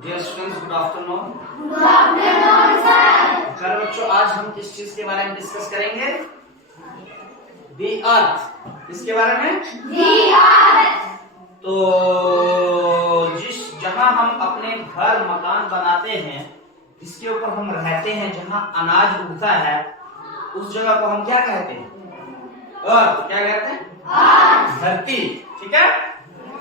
Dear students, good afternoon. Good afternoon sir. चलो बच्चों, आज हम किस चीज के बारे में डिस्कस करेंगे? दी अर्थ। इसके बारे में दी अर्थ। तो जहां हम अपने घर मकान बनाते हैं, जिसके ऊपर हम रहते हैं, जहां अनाज उगता है, उस जगह को हम क्या कहते हैं? अर्थ। क्या कहते हैं? अर्थ। धरती। ठीक है।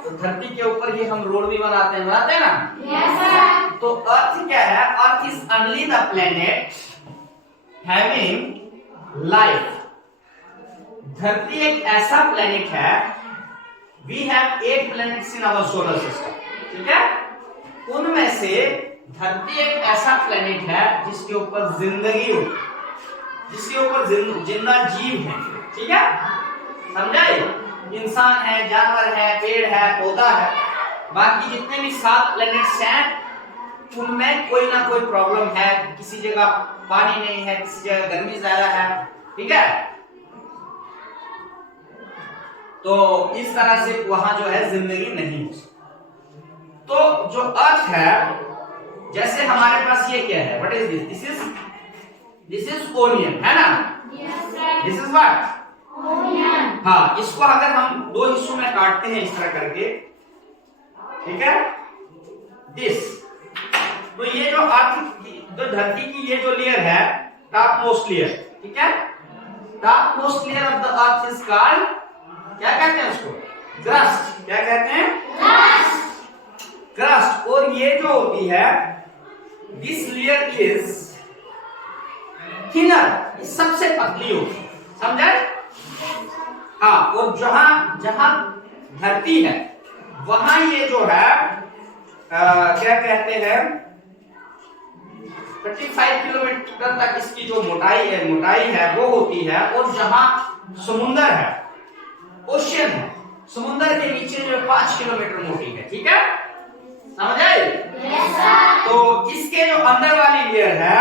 तो धरती के ऊपर ही हम रोड भी बनाते हैं ना? Yes sir. तो अर्थ क्या है? Earth is only the planet having life. धरती एक ऐसा प्लेनेट है, we have 8 planets in our solar system. ठीक है। उनमें से धरती एक ऐसा प्लेनेट है जिसके ऊपर जिंदगी हो, जिसके ऊपर जिंदा जीव है। ठीक है, समझाए? इंसान है, जानवर है, पेड़ है, पौधा है, बाकी जितने भी 7 प्लैनेट्स हैं उनमें कोई ना कोई प्रॉब्लम है। किसी जगह पानी नहीं है, किसी जगह गर्मी ज्यादा है। ठीक है। तो इस तरह से वहां जो है जिंदगी नहीं हो सकती। तो जो अर्थ है, जैसे हमारे पास ये क्या है? What is this? This is onion, है ना? Yes sir. This is what? Onion. हाँ, इसको अगर हम 2 हिस्सों में काटते हैं इस तरह करके, ठीक है, दिस, तो ये जो अर्थ जो धरती की ये जो लेयर है, टॉप मोस्ट लेयर, ठीक है, top most layer of the earth is called, क्या कहते हैं उसको? क्रस्ट। क्या कहते हैं? क्रस्ट। क्रस्ट। और ये जो होती है, दिस लेयर इज थिनर, सबसे पतली होती है। समझे? हाँ, और जहां धरती है वहां ये जो है क्या कहते हैं, 35 किलोमीटर तक इसकी जो मोटाई है वो होती है। और जहां समुंदर है, ओशियन है, समुंदर के नीचे जो 5 किलोमीटर मोटी है। ठीक है, समझ आए? Yes sir. तो इसके जो अंदर वाली लेयर है,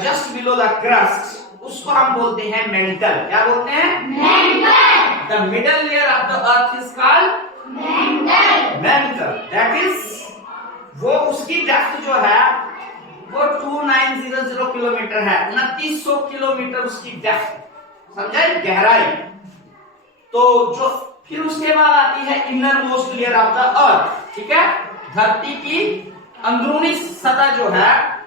जस्ट बिलो द क्रस्ट, उसको हम बोलते हैं मेंटल। क्या बोलते हैं? Mental. The middle layer of the earth is called mental. That is, वो उसकी डेप्थ जो है वो 2900 किलोमीटर है। 2900 किलोमीटर उसकी डेप्थ, समझे? गहराई। तो जो फिर उसके बाद आती है inner most layer of the earth. ठीक है, धरती की अंदरूनी सतह जो है,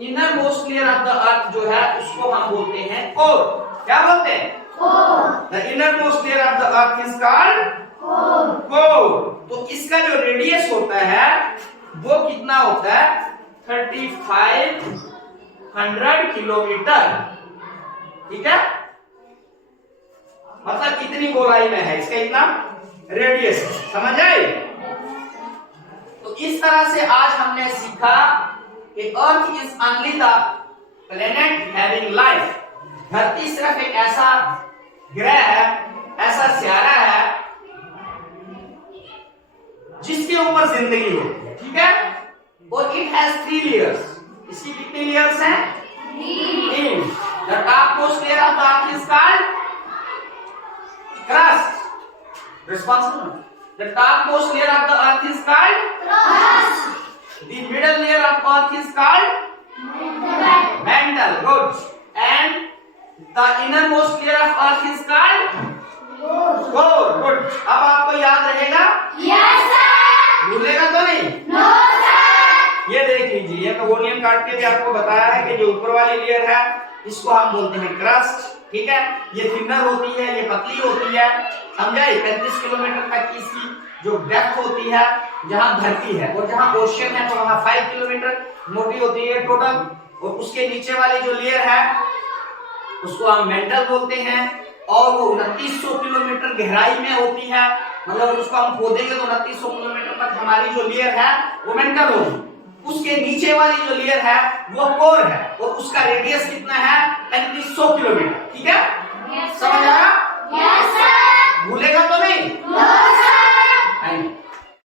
inner most layer of the earth जो है, उसको हम बोलते हैं कोर। क्या बोलते हैं? Core. The inner most layer of the earth is called core. तो इसका जो रेडियस होता है वो कितना होता है? 3500 किलोमीटर। ठीक है, मतलब कितनी गोलाई में है इसका, इतना रेडियस। समझ आए? तो इस तरह से आज हमने सीखा कि अर्थ is only the planet having life. धरती सिर्फ एक ऐसा ग्रह है, ऐसा सियारा है जिसके ऊपर जिंदगी होती है। ठीक है, और इट हैज 3 लेयर्स। इसकी कितनी लेयर्स हैं? 3। The top most layer of the earth is called crust. Responsible. The top most layer of the earth is called crust. The middle layer of earth is called mantle. Good. And the innermost layer of earth is called core. Good. अब आपको याद रहेगा? Yes sir. भूलेगा तो नहीं? No sir. ये देख लीजिए, ये तो ओनियन काट के भी आपको बताया है कि जो ऊपर वाली लेयर है इसको हम बोलते हैं क्रस्ट। ठीक है, ये थिनर होती है, ये पतली होती है। समझाई? 35 किलोमीटर तक की इसकी जो डेप्थ होती है जहां धरती है, और जहां ओशियन है तो वहां 5 किलोमीटर मोटी होती है टोटल। और उसके नीचे वाली जो लेयर है उसको हम मेंटल बोलते हैं, और वो 2900 किलोमीटर गहराई में होती है। मतलब उसको हम खोदेंगे तो 2900 किलोमीटर तक हमारी जो लेयर है वो मेंटल होगी। उसके नीचे वाली जो लेयर है वो कोर है, और उसका रेडियस कितना है? 3500 किलोमीटर। ठीक है, यस समझ आया? Yes sir. भूलेगा तो नहीं? No sir.